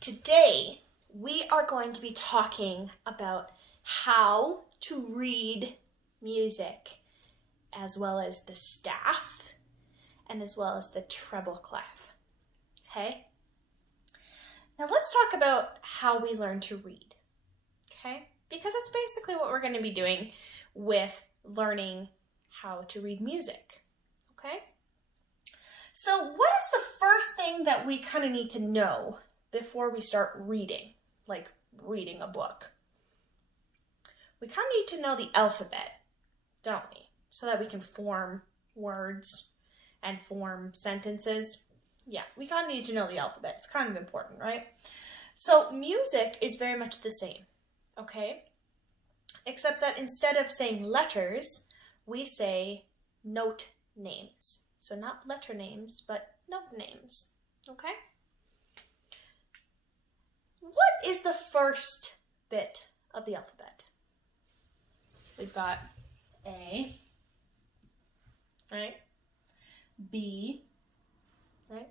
Today, we are going to be talking about how to read music, as well as the staff, and as well as the treble clef. Okay? Now let's talk about how we learn to read. Okay? Because that's basically what we're going to be doing with learning how to read music. Okay? So what is the first thing that we kind of need to know before we start reading, like reading a book? We kind of need to know the alphabet, don't we? So that we can form words and form sentences. Yeah, we kind of need to know the alphabet. It's kind of important, right? So music is very much the same, okay? Except that instead of saying letters, we say note names. So not letter names, but note names, okay? What is the first bit of the alphabet? We've got A, right? B, right?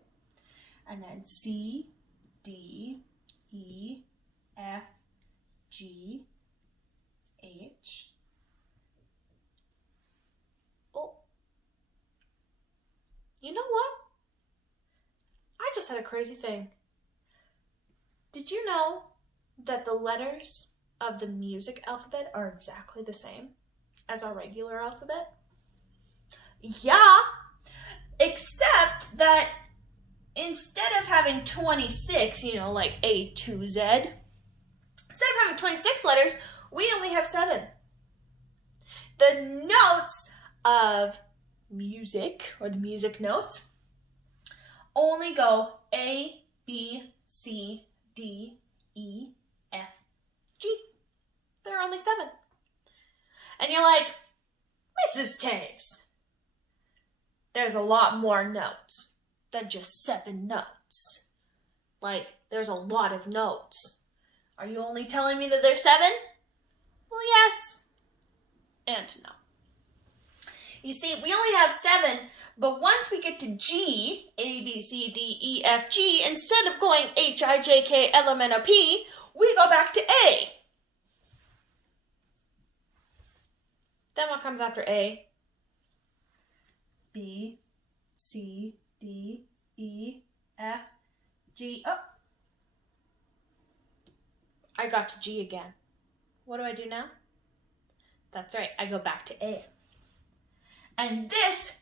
And then C, D, E, F, G, H. Oh, you know what? I just had a crazy thing. Did you know that the letters of the music alphabet are exactly the same as our regular alphabet? Yeah, except that instead of having 26, like A to Z, instead of having 26 letters, we only have 7. The notes of music, or the music notes, only go A, B, C, D, E, F, G. There are only 7. And you're like, Mrs. Taves, there's a lot more notes than just 7 notes. Like, there's a lot of notes. Are you only telling me that there's 7? Well, yes and no. You see, we only have 7, but once we get to G, A, B, C, D, E, F, G, instead of going H, I, J, K, L, M, N, O, P, we go back to A. Then what comes after A? B, C, D, E, F, G. Oh, I got to G again. What do I do now? That's right, I go back to A. And this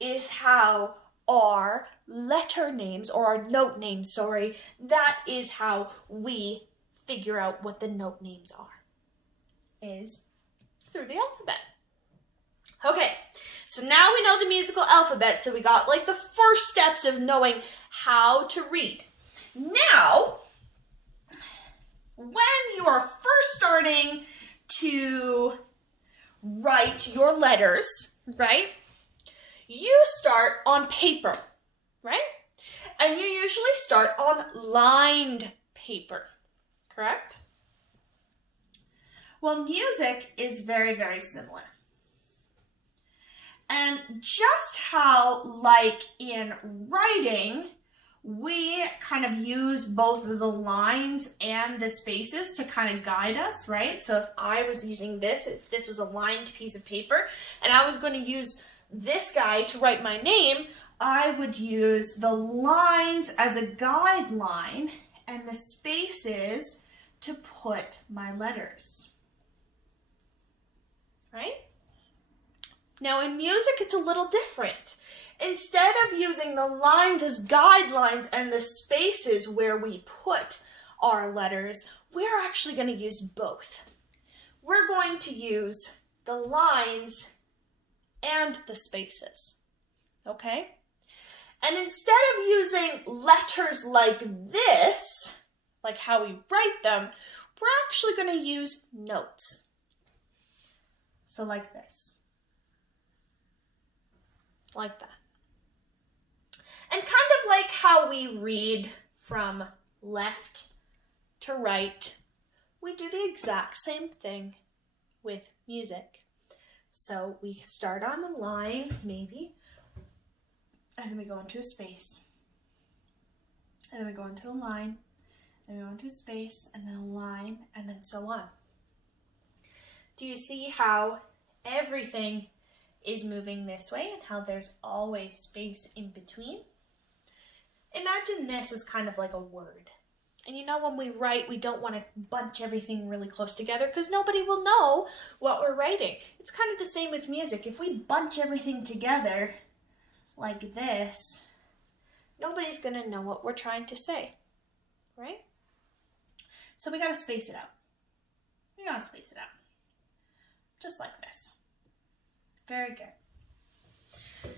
is how our letter names, or our note names, that is how we figure out what the note names are, is through the alphabet. Okay, so now we know the musical alphabet, so we got like the first steps of knowing how to read. Now, when you are first starting to write your letters, right, you start on paper, right? And you usually start on lined paper, correct? Well, music is very, very similar. And just how, like in writing, we kind of use both the lines and the spaces to kind of guide us, right? So if I was using this, if this was a lined piece of paper, and I was going to use this guy to write my name, I would use the lines as a guideline and the spaces to put my letters, right? Now in music, it's a little different. Instead of using the lines as guidelines and the spaces where we put our letters, we're actually going to use both. We're going to use the lines and the spaces, okay? And instead of using letters like this, like how we write them, we're actually going to use notes. So like this. Like that. And kind of like how we read from left to right, we do the exact same thing with music. So we start on a line, maybe, and then we go into a space. And then we go into a line, then we go into a space, and then a line, and then so on. Do you see how everything is moving this way and how there's always space in between? Imagine this is kind of like a word. And you know, when we write, we don't want to bunch everything really close together because nobody will know what we're writing. It's kind of the same with music. If we bunch everything together like this, nobody's going to know what we're trying to say, right? So we got to space it out. We got to space it out. Just like this. Very good.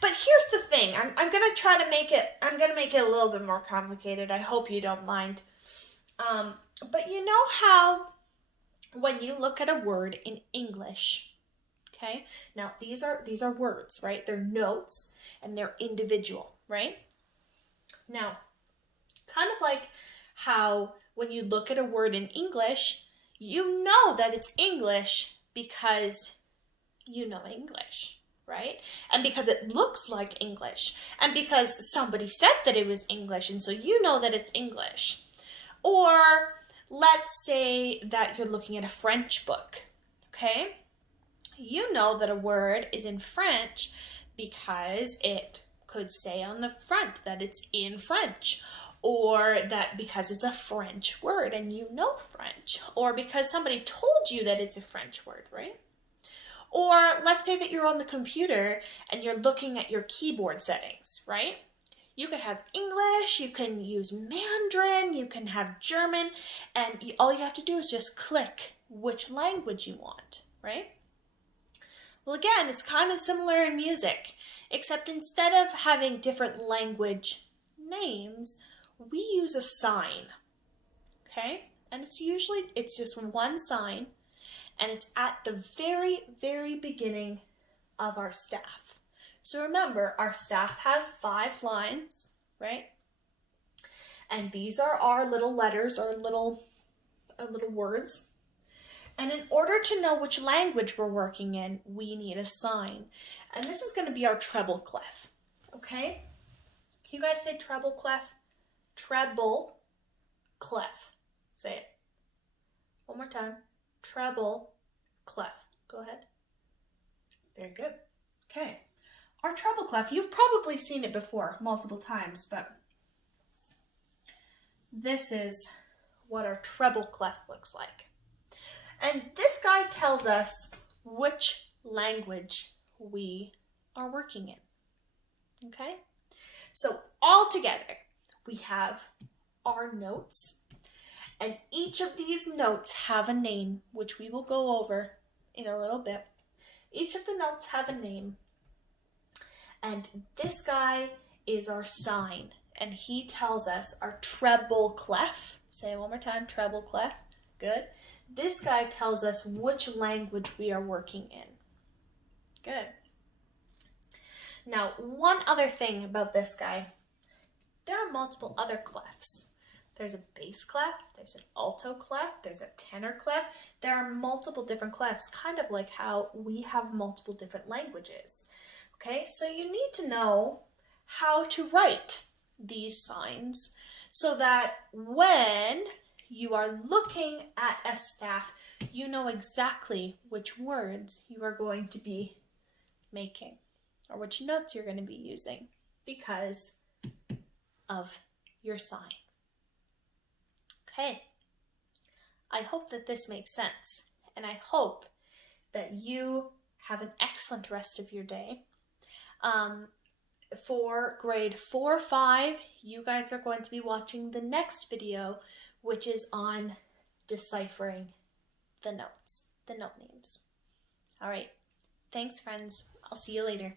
But here's the thing. I'm going to try to make it, a little bit more complicated. I hope you don't mind. But you know how when you look at a word in English, okay? Now, these are words, right? They're notes and they're individual, right? Now, kind of like how when you look at a word in English, you know that it's English because you know English, right? And because it looks like English, and because somebody said that it was English, and so you know that it's English. Or let's say that you're looking at a French book, okay? You know that a word is in French because it could say on the front that it's in French, or that because it's a French word and you know French, or because somebody told you that it's a French word, right? Or let's say that you're on the computer and you're looking at your keyboard settings, right? You could have English, you can use Mandarin, you can have German, and all you have to do is just click which language you want, right? Well, again, it's kind of similar in music, except instead of having different language names, we use a sign, okay? And it's just one sign, and it's at the very, very beginning of our staff. So remember, our staff has 5 lines, right? And these are our little letters or little words. And in order to know which language we're working in, we need a sign. And this is going to be our treble clef, okay? Can you guys say treble clef? Treble clef. Say it. One more time. Treble clef. Go ahead. Very good. Okay. Our treble clef, you've probably seen it before multiple times, but this is what our treble clef looks like. And this guy tells us which language we are working in. Okay? So all together, we have our notes, and each of these notes have a name, which we will go over in a little bit. Each of the notes have a name, and this guy is our sign, and he tells us our treble clef. Say it one more time, treble clef. Good. This guy tells us which language we are working in. Good. Now, one other thing about this guy. There are multiple other clefs. There's a bass clef, there's an alto clef, there's a tenor clef. There are multiple different clefs, kind of like how we have multiple different languages. Okay, so you need to know how to write these signs so that when you are looking at a staff, you know exactly which words you are going to be making or which notes you're going to be using because of your sign. Okay, I hope that this makes sense, and I hope that you have an excellent rest of your day. For grade 4 or 5, you guys are going to be watching the next video, which is on deciphering the notes, the note names. All right, thanks friends. I'll see you later.